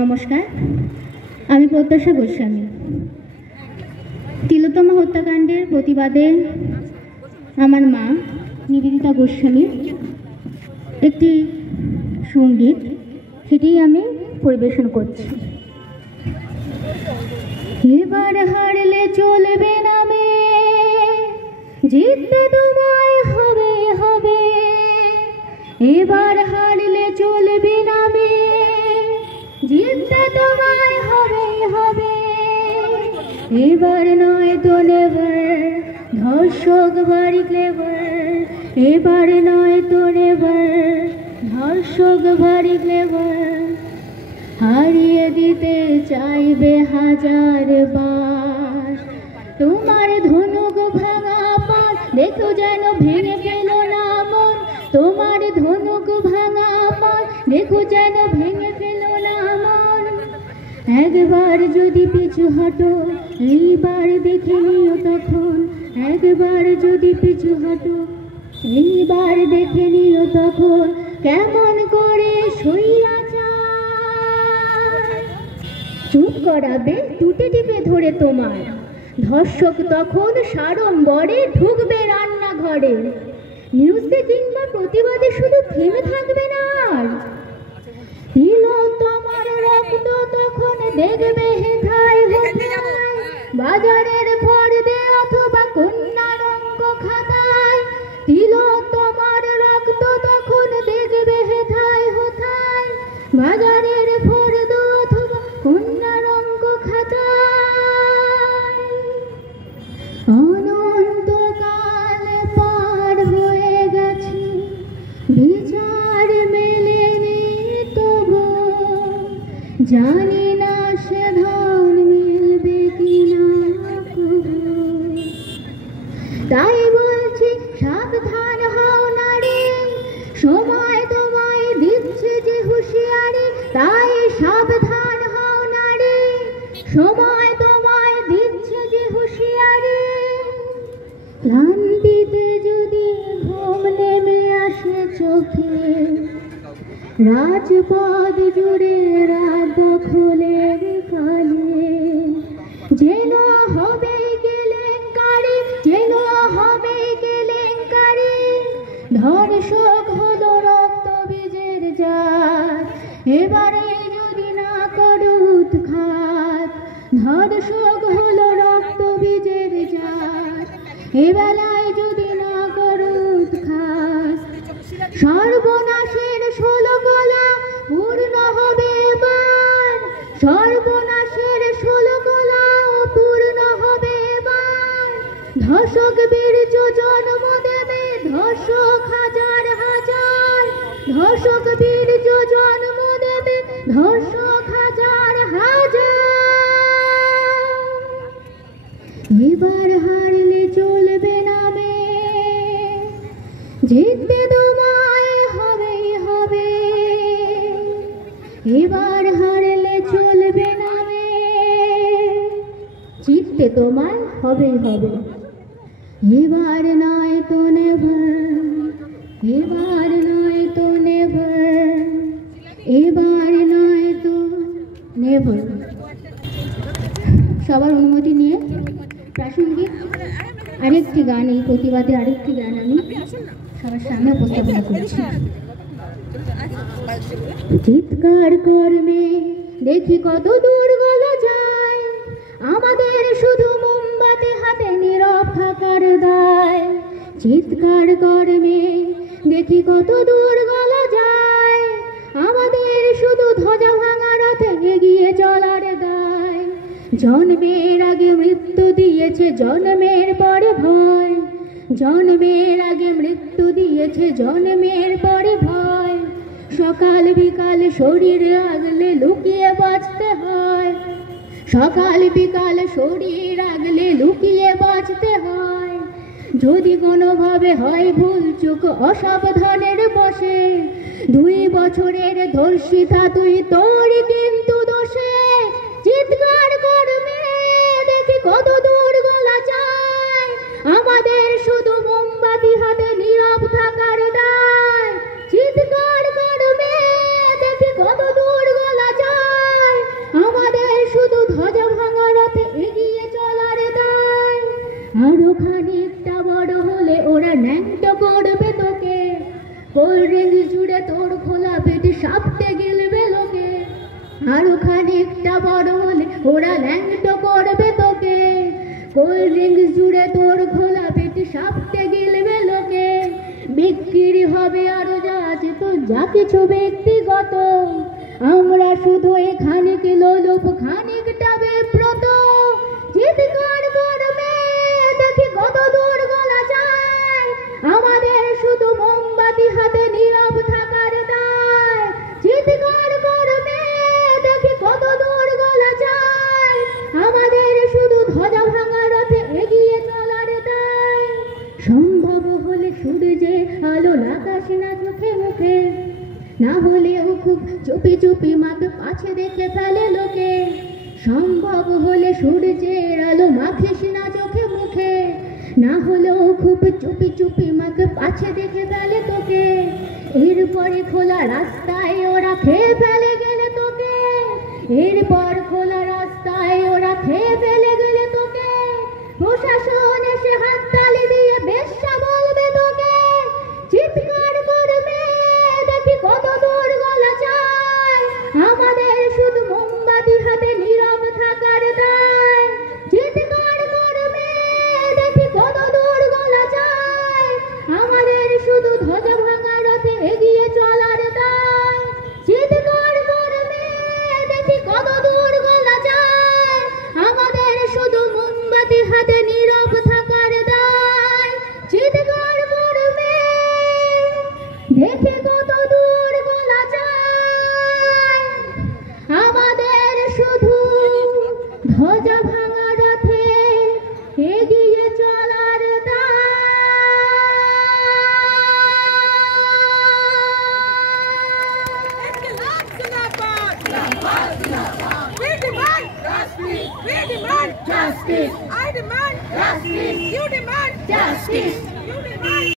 নমস্কার, আমি প্রত্যাশা গোস্বামী। তিলোত্তমা হত্যাকাণ্ডের প্রতিবাদে আমার মা নিবেদিতা গোস্বামীর একটি সঙ্গীত, সেটি আমি পরিবেশন করছি। এবার হারলে চলবে না মে, জিততে তোমায় হবে হবে। এবার হারলে চলবে না মে, জিততে তোমায় হবে হবে। এবার নয় তো নেভার, ধর্ষক ভারী ক্লেভার। এবার নয় তো নেভার, ধর্ষক ভারী ক্লেভার। হারিয়ে দিতে চাইবে হাজার বার তোমার ধনুক ভাঙা পান। দেখো যেন ভেঙে ফেলো না মন, তোমার ধনুক ভাঙা পান। দেখো যেন ভেঙে ফেলো না মন। একবার যদি পিছু হটো, এইবার দেখে নিও তখন। একবার যদি পিছু হটো, এইবার দেখে নিও তখন। কেমন করে চুপ করাবে টুটে টিপে ধরে তোমার। ধর্ষক তখন সাড়ম্বরে ঢুকবে রান্নাঘরে। নিউজে কিংবা প্রতিবাদে শুধু থেমে থাকবে না আর। তিলোত্তমার রক্ত তখন দেখবে হেথায় হেথায়, বাজারের ফর্দে অথবা কন্যার অঙ্ক খাতায়। তিলোত্তমার রক্ত তখন দেখবে হেথায় হেথায়, বাজারের ফর্দ অথবা কন্যার অঙ্ক খাতায়। অনন্তকাল পার হয়ে গেছে, বিচার মেলেনি তবু। জানি না সে ধন মিলবে কিনা কবু। তাই বলছি সাবধান হও নারী, সময় তোমায় দিচ্ছে যে হুঁশিয়ারি। তাই সাবধান হও নারী, সময় তোমায় দিচ্ছে যে হুঁশিয়ারি। ক্লান্তিতে যদি ঘুম নেমে আসে চোখে, রাজপথ জুড়ে রাত দখলের কালে। যেন হবে কেলেঙ্কারি, যেন হবে কেলেঙ্কারি। ধর্ষক হলো রক্ত বীজের জাত, এবারে যদি না করো উৎখাত। ধর্ষক হলো রক্ত বীজের জাত, এবেলায় যদি না করো উৎখাত। সর্বনাশের 16 কলা পূর্ণ হবে এবার। সর্বনাশের 16 কলা পূর্ণ হবে এবার। ধর্ষক বীর্য জন্ম দেবে ধর্ষক হাজার হাজার। ধর্ষক বীর্য জন্ম দেবে ধর্ষক হাজার হাজার। এবার হারলে চলবে না মে, জিততে তোমায় হবেই হবে। এবার হারলে চলবে না মে, জিততে তোমায় হবেই হবে। এবার নয় তো নেভার, এবার নয় তো নেভার। এবার নয় তো নেভার। সবার অনুমতি নিয়ে প্রাসঙ্গিক আরেকটি গান, এই প্রতিবাদে আরেকটি গান আমি সবার সামনে উপস্থাপনা করছি। চিৎকার কর্মে দেখি কত দূর গলা যায়, আমাদের শুধু মোমবাতি হাতে নীরব থাকার দায়। চিৎকার কর্মে দেখি কত দূর গলা যায়, আমাদের শুধু ধ্বজা ভাঙা রথে এগিয়ে চলার দায়। জন্মের আগে মৃত্যু দিয়েছে, জন্মের পরে ভয়। জন্মের আগে মৃত্যু দিয়েছে, জন্মের পরে ভয়। সকাল বিকাল শরীর আগলে লুকিয়ে বাঁচতে হয়। সকাল বিকাল শরীর আগলে লুকিয়ে বাঁচতে হয়। যদি কোনোভাবে হয় ভুল চুক অসাবধানের বসে, 2 বছরের ধর্ষিতা তুই, তোর কিন্তু দোষে। চিৎকার করবে দেখি কত দূর গলা যায়, আমাদের শুধু মোমবাতি হাতে নীরব থাকার দায়। চিৎকার করবে দেখি কত দূর গলা যায়, কোল্ড ড্রিঙ্কস জুড়ে তোর খোলা পেটে সাপটে গিলবে লোকে, আরো খানিকটা বড় হলে ওরা ল্যাংটো করবে তোকে। কোল্ড ড্রিঙ্কস জুড়ে তোর খোলা পেটে সাপটে গিলবে লোকে, বিক্রি হবে আরো যা আছে তো যা কিছু ব্যক্তিগত। আমরা শুধু এখানে কি লোলুপ খানিকটা বিব্রত, চিৎকার করবে দেখি কত দূর গলা যায়, আমাদের শুধু মোমবাতি হাতে নীরব থাকার দায়। চিৎকার করবে দেখি কত দূর গলা যায়, আমাদের শুধু ধ্বজা ভাঙা রথে এগিয়ে চলার দায়। সম্ভব হলে সূর্যে আলো লাগাস না চোখে মুখে, না হলেও খুব চুপি চুপি মাকে পাছে দেখে ফেলে লোকে। সম্ভব হলে সূর্যের আলো মাখিস না চোখে মুখে, না হলেও খুব চুপি চুপি মাকে পাছে দেখে ফেলে তোকে। এরপরে খোলা রাস্তায় ওরা খেয়ে ফেলে গেলে তোকে, এরপর খোলা রাস্তায় ওরা খেয়ে ফেলে গেলে তোকে। প্রশাসন এসে হাততালি দিয়ে বেশ্যা বলবে তোকে, চিৎকার করবে দেখি কত দূর গলা যায়, আমাদের শুধু মোমবাতি হাতে নীরব থাকার দায়। চিৎকার করবে দেখি কত দূর গলা যায়, আমাদের শুধু ধ্বজা ভাঙা রথে এগিয়ে চলার দায়। চিৎকার করবে দেখি কত দূর গলা যায়, আমাদের শুধু মোমবাতি হাতে নীরব থাকার দায়। চিৎকার করবে দেখি কত দূর গলা যায়, আমাদের শুধু ধ্বজা ভাঙা রথে এগিয়ে চলার দায়। We demand justice. We demand justice. I demand justice. You demand justice.